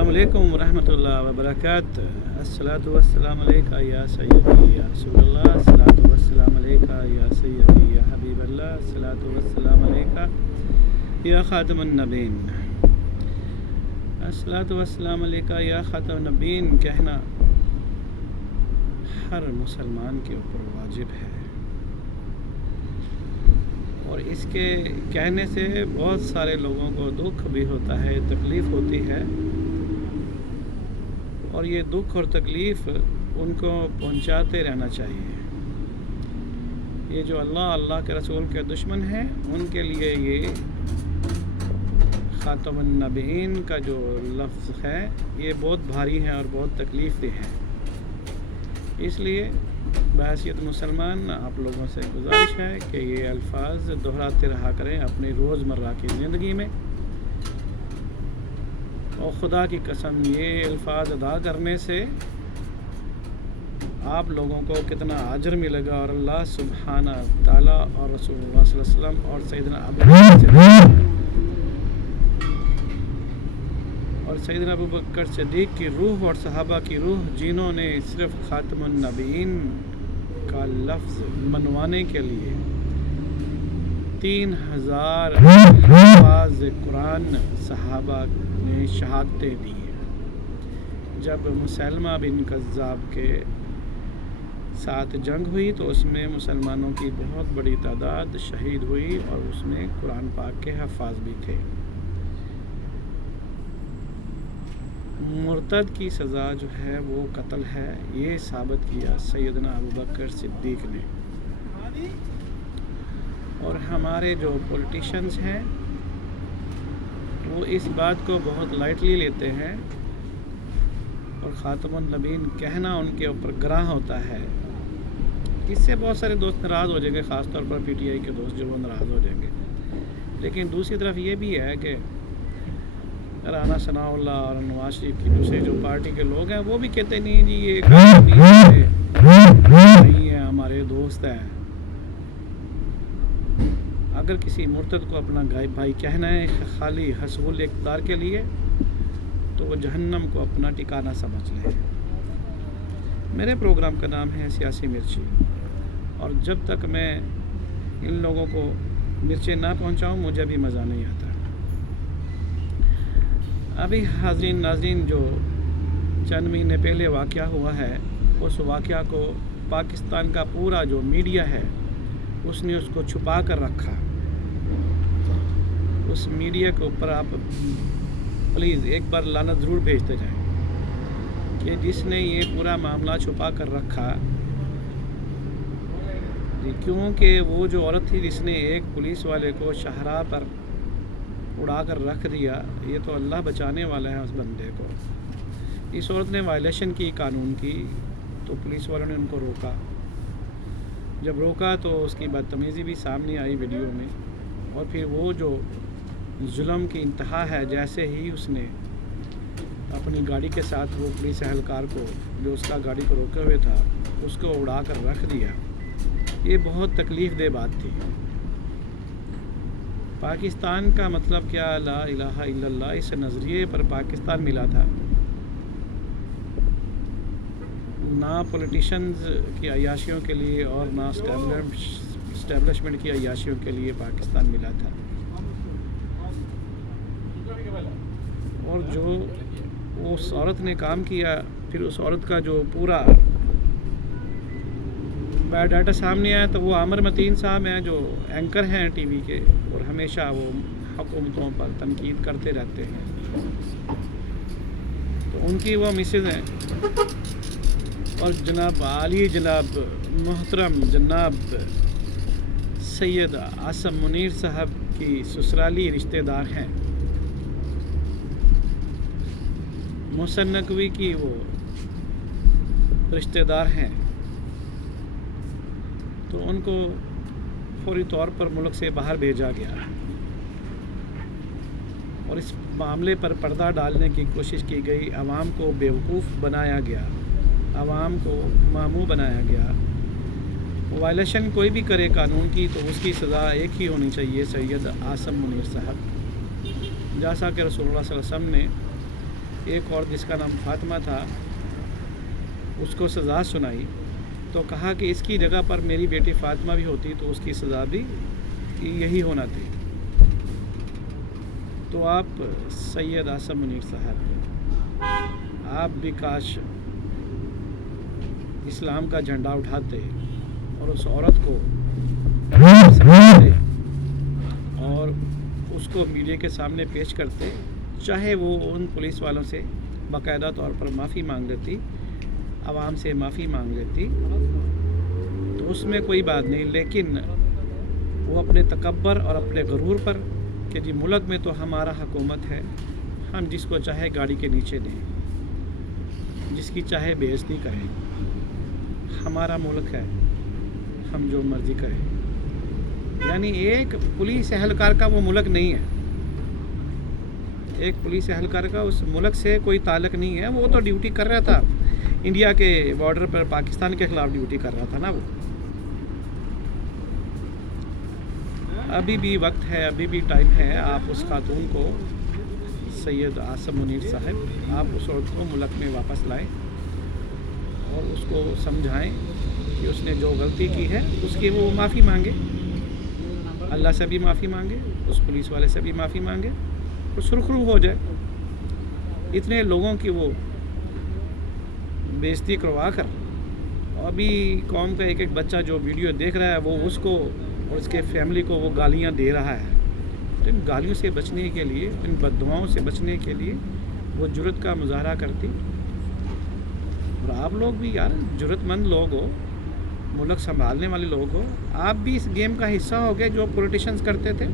السلام علیکم ورحمۃ اللہ وبرکاتہ۔ الصلاۃ والسلام علیکہ یا سیدی یا رسول اللہ، الصلاۃ والسلام علیکہ یا سیدی یا حبیب اللہ، الصلاۃ والسلام علیکہ یا خاتم النبیین، الصلاۃ والسلام علیکہ یا خاتم النبیین کہنا ہر مسلمان کے اوپر واجب ہے، اور اس کے کہنے سے بہت سارے لوگوں کو دکھ بھی ہوتا ہے، تکلیف ہوتی ہے، اور یہ دکھ اور تکلیف ان کو پہنچاتے رہنا چاہیے۔ یہ جو اللہ کے رسول کے دشمن ہیں، ان کے لیے یہ خاتم النبیین کا جو لفظ ہے یہ بہت بھاری ہے اور بہت تکلیف دہ ہے۔ اس لیے بحیثیت مسلمان آپ لوگوں سے گزارش ہے کہ یہ الفاظ دہراتے رہا کریں اپنی روزمرہ کی زندگی میں، اور خدا کی قسم یہ الفاظ ادا کرنے سے آپ لوگوں کو کتنا اجر ملے گا، اور اللہ سبحانہ تعالیٰ اور رسول اللہ صلی اللہ علیہ وسلم اور سیدنا ابو بکر صدیق کی روح اور صحابہ کی روح، جنہوں نے صرف خاتم النبیین کا لفظ منوانے کے لیے 3000 الفاظ قرآن صحابہ نے شہادتیں دی ہیں۔ جب مسلمہ بن کذاب کے ساتھ جنگ ہوئی تو اس میں مسلمانوں کی بہت بڑی تعداد شہید ہوئی، اور اس میں قرآن پاک کے حفاظ بھی تھے۔ مرتد کی سزا جو ہے وہ قتل ہے، یہ ثابت کیا سیدنا ابو بکر صدیق نے۔ اور ہمارے جو پولیٹیشنز ہیں وہ اس بات کو بہت لائٹلی لیتے ہیں، اور خاتم النبیین کہنا ان کے اوپر گراں ہوتا ہے۔ اس سے بہت سارے دوست ناراض ہو جائیں گے، خاص طور پر پی ٹی آئی کے دوست جو وہ ناراض ہو جائیں گے، لیکن دوسری طرف یہ بھی ہے کہ رانا ثناء اللہ اور نواز شریف کی دوسری جو پارٹی کے لوگ ہیں وہ بھی کہتے نہیں جی یہ نہیں ہے، ہمارے دوست ہیں۔ اگر کسی مرتد کو اپنا بھائی کہنا ہے خالی حصول اقتدار کے لیے، تو وہ جہنم کو اپنا ٹھکانہ سمجھ لے۔ میرے پروگرام کا نام ہے سیاسی مرچی، اور جب تک میں ان لوگوں کو مرچیں نہ پہنچاؤں مجھے بھی مزہ نہیں آتا۔ ابھی حاضرین ناظرین جو چند مہینے پہلے واقعہ ہوا ہے، اس واقعہ کو پاکستان کا پورا جو میڈیا ہے اس نے اس کو چھپا کر رکھا۔ اس میڈیا کے اوپر آپ پلیز ایک بار لعنت ضرور بھیجتے جائیں کہ جس نے یہ پورا معاملہ چھپا کر رکھا، کیونکہ وہ جو عورت تھی جس نے ایک پولیس والے کو شاہراہ پر اڑا کر رکھ دیا، یہ تو اللہ بچانے والا ہے اس بندے کو۔ اس عورت نے وائلیشن کی قانون کی، تو پولیس والوں نے ان کو روکا۔ جب روکا تو اس کی بدتمیزی بھی سامنے آئی ویڈیو میں، اور پھر وہ جو ظلم کی انتہا ہے، جیسے ہی اس نے اپنی گاڑی کے ساتھ وہ پولیس اہلکار کو جو اس کا گاڑی کو روکے ہوئے تھا اس کو اڑا کر رکھ دیا، یہ بہت تکلیف دہ بات تھی۔ پاکستان کا مطلب کیا، لا الہ الا اللہ، اس نظریے پر پاکستان ملا تھا، نہ پولیٹیشنز کی عیاشیوں کے لیے اور نہ اسٹیبلشمنٹ کی عیاشیوں کے لیے پاکستان ملا تھا۔ اور جو اس عورت نے کام کیا، پھر اس عورت کا جو پورا بایو ڈاٹا سامنے آیا، تو وہ عامر متین صاحب ہیں جو اینکر ہیں ٹی وی کے، اور ہمیشہ وہ حکومتوں پر تنقید کرتے رہتے ہیں، تو ان کی وہ مسز ہیں، اور جناب عالی جناب محترم جناب سید عاصم منیر صاحب کی سسرالی رشتہ دار ہیں، محسن نقوی کی وہ رشتہ دار ہیں، تو ان کو فوری طور پر ملک سے باہر بھیجا گیا، اور اس معاملے پر پردہ ڈالنے کی کوشش کی گئی، عوام کو بیوقوف بنایا گیا، عوام کو ماموں بنایا گیا۔ وائلیشن کوئی بھی کرے قانون کی تو اس کی سزا ایک ہی ہونی چاہیے، سید عاصم منیر صاحب، جیسا کہ رسول اللہ صلی اللہ علیہ وسلم نے ایک اور جس کا نام فاطمہ تھا اس کو سزا سنائی، تو کہا کہ اس کی جگہ پر میری بیٹی فاطمہ بھی ہوتی تو اس کی سزا بھی یہی ہونا تھی۔ تو آپ سید عاصم منیر صاحب، آپ بھی کاش اسلام کا جھنڈا اٹھاتے اور اس عورت کو سمجھاتے اور اس کو میڈیا کے سامنے پیش کرتے، چاہے وہ ان پولیس والوں سے باقاعدہ طور پر معافی مانگ لیتی، عوام سے معافی مانگ لیتی تو اس میں کوئی بات نہیں، لیکن وہ اپنے تکبر اور اپنے غرور پر کہ جی ملک میں تو ہمارا حکومت ہے، ہم جس کو چاہے گاڑی کے نیچے دیں، جس کی چاہے بےعزتی کریں، ہمارا ملک ہے، ہم جو مرضی کریں۔ یعنی ایک پولیس اہلکار کا وہ ملک نہیں ہے، ایک پولیس اہلکار کا اس ملک سے کوئی تعلق نہیں ہے، وہ تو ڈیوٹی کر رہا تھا انڈیا کے بارڈر پر، پاکستان کے خلاف ڈیوٹی کر رہا تھا نا وہ۔ ابھی بھی وقت ہے، ابھی بھی ٹائم ہے، آپ اس خاتون کو، سید عاصم منیر صاحب، آپ اس عورت کو ملک میں واپس لائیں اور اس کو سمجھائیں کہ اس نے جو غلطی کی ہے اس کی وہ معافی مانگے، اللہ سے بھی معافی مانگے، اس پولیس والے سے بھی معافی مانگے اور سرخرو ہو جائے۔ اتنے لوگوں کی وہ بےعزتی کروا کر، اور ابھی قوم کا ایک ایک بچہ جو ویڈیو دیکھ رہا ہے وہ اس کو اور اس کے فیملی کو وہ گالیاں دے رہا ہے۔ تو ان گالیوں سے بچنے کے لیے، ان بددعاؤں سے بچنے کے لیے وہ جرأت کا مظاہرہ کرتی۔ اور آپ لوگ بھی یار جرأت مند لوگ ہو، ملک سنبھالنے والے لوگ ہو، آپ بھی اس گیم کا حصہ ہو گئے جو پولیٹیشنز کرتے تھے۔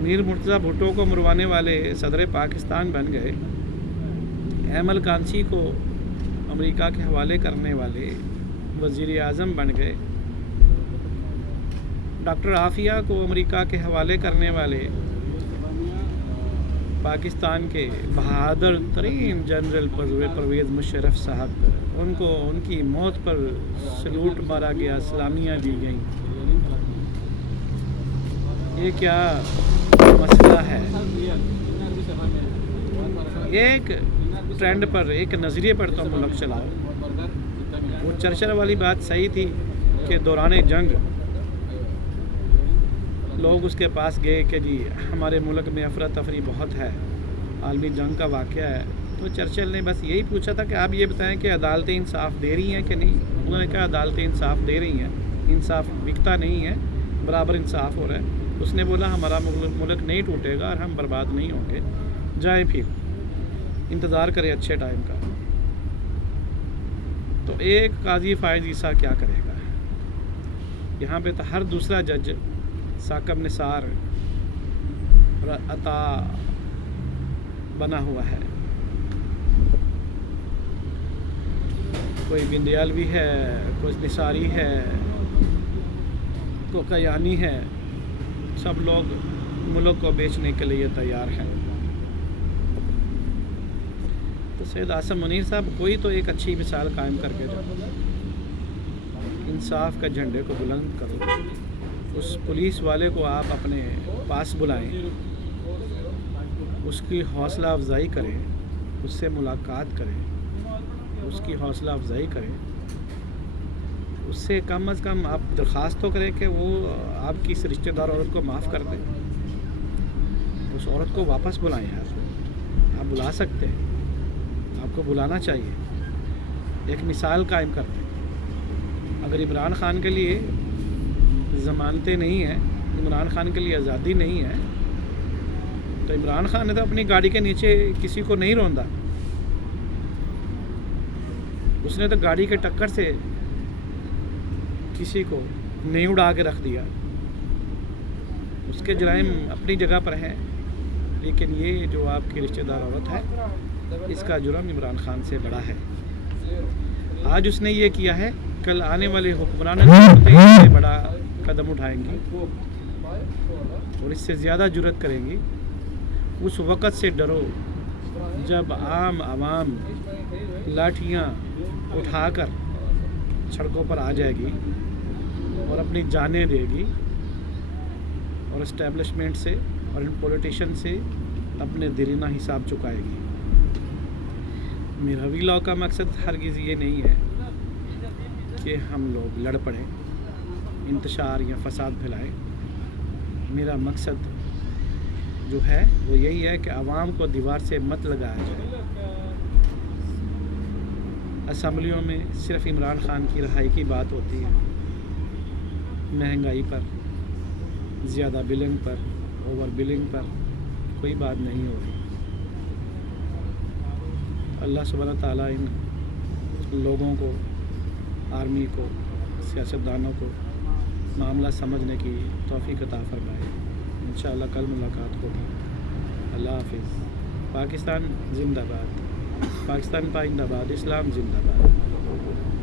میر مرتضیٰ بھٹو کو مروانے والے صدر پاکستان بن گئے، ایمل کانسی کو امریکہ کے حوالے کرنے والے وزیر اعظم بن گئے، ڈاکٹر عافیہ کو امریکہ کے حوالے کرنے والے پاکستان کے بہادر ترین جنرل پرویز مشرف صاحب، ان کو ان کی موت پر سلوٹ مارا گیا، سلامیاں دی گئیں۔ یہ کیا مسئلہ ہے؟ ایک ٹرینڈ پر، ایک نظریے پر تو ملک چلاؤ۔ وہ چرچل والی بات صحیح تھی کہ دوران جنگ لوگ اس کے پاس گئے کہ جی ہمارے ملک میں افراتفری بہت ہے، عالمی جنگ کا واقعہ ہے، تو چرچل نے بس یہی پوچھا تھا کہ آپ یہ بتائیں کہ عدالتیں انصاف دے رہی ہیں کہ نہیں۔ انہوں نے کہا عدالتیں انصاف دے رہی ہیں، انصاف بکتا نہیں ہے، برابر انصاف ہو رہا ہے۔ اس نے بولا ہمارا ملک نہیں ٹوٹے گا اور ہم برباد نہیں ہوں گے، جائیں پھر انتظار کریں اچھے ٹائم کا۔ تو ایک قاضی فائز عیسیٰ کیا کرے گا؟ یہاں پہ تو ہر دوسرا جج ثاقب نثار اور عطا بنا ہوا ہے، کوئی بندیالوی ہے، کوئی نثاری ہے، کوئی کیانی ہے، سب لوگ ملک کو بیچنے کے لیے تیار ہیں۔ تو سید عاصم منیر صاحب کوئی تو ایک اچھی مثال قائم کر کے جاؤ، انصاف کا جھنڈے کو بلند کرو، اس پولیس والے کو آپ اپنے پاس بلائیں، اس کی حوصلہ افزائی کریں، اس سے ملاقات کریں، اس کی حوصلہ افزائی کریں، اس سے کم از کم آپ درخواست تو کریں کہ وہ آپ کی اس رشتہ دار عورت کو معاف کر دیں، اس عورت کو واپس بلائیں۔ یار آپ بلا سکتے ہیں، آپ کو بلانا چاہیے، ایک مثال قائم کر دیں۔ اگر عمران خان کے لیے ضمانتیں نہیں ہیں، عمران خان کے لیے آزادی نہیں ہے، تو عمران خان نے تو اپنی گاڑی کے نیچے کسی کو نہیں روندا، اس نے تو گاڑی کے ٹکر سے کسی کو نہیں اڑا کے رکھ دیا۔ اس کے جرائم اپنی جگہ پر ہیں، لیکن یہ جو آپ کی رشتہ دار عورت ہے، اس کا جرم عمران خان سے بڑا ہے۔ آج اس نے یہ کیا ہے، کل آنے والے حکمران اس سے بڑا قدم اٹھائیں گی اور اس سے زیادہ جرأت کریں گی۔ اس وقت سے ڈرو جب عام عوام لاٹھیاں اٹھا کر سڑکوں پر آ جائے گی اور اپنی جانیں دے گی اور اسٹیبلشمنٹ سے اور ان پولیٹیشن سے اپنے دیرینہ حساب چکائے گی۔ میرا ویلاگ کا مقصد ہرگز یہ نہیں ہے کہ ہم لوگ لڑ پڑیں، انتشار یا فساد پھیلائیں۔ میرا مقصد جو ہے وہ یہی ہے کہ عوام کو دیوار سے مت لگایا جائے۔ اسمبلیوں میں صرف عمران خان کی رہائی کی بات ہوتی ہے، مہنگائی پر، زیادہ بلنگ پر، اوور بلنگ پر کوئی بات نہیں ہو رہی۔ اللہ سبحانہ تعالیٰ ان لوگوں کو، آرمی کو، سیاستدانوں کو معاملہ سمجھنے کی توفیق عطا فرمائے۔ انشاءاللہ کل ملاقات ہوگی۔ اللہ حافظ۔ پاکستان زندہ باد، پاکستان پائندہ باد، اسلام زندہ باد۔